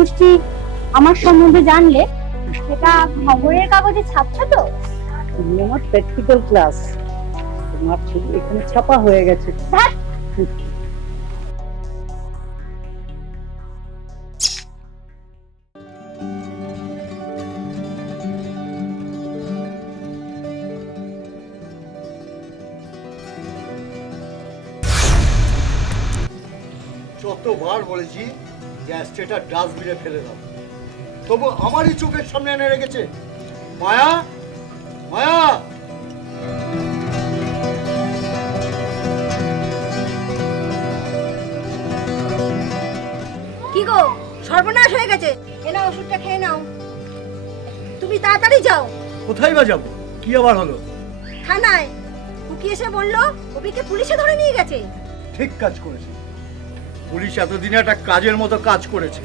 কুষ্টি আমার সম্বন্ধে জানলে, সেটা খবরের কাগজে ছাপছো তো? তুমি আমার প্র্যাকটিক্যাল ক্লাস, তোমার ছবি এখানে ছাপা হয়ে গেছে। ধ্যাৎ, যতবার বলেছি যে অ্যাস্টেটা ডাস্টবিনে ফেলে দাও, তবু আমারই চোখের সামনে এনে রেখেছে। মায়া, মায়া, কি গো, সর্বনাশ হয়ে গেছে। এ নাও, ওষুধটা খেয়ে নাও। তুমি তাড়াতাড়ি যাও। কোথায় বা যাবো? কি আবার হলো? থানায়। কুকি এসে বললো কবিকে পুলিশে ধরে নিয়ে গেছে। ঠিক কাজ করেছে। পুলিশ এতদিনে একটা কাজের মতো কাজ করেছে।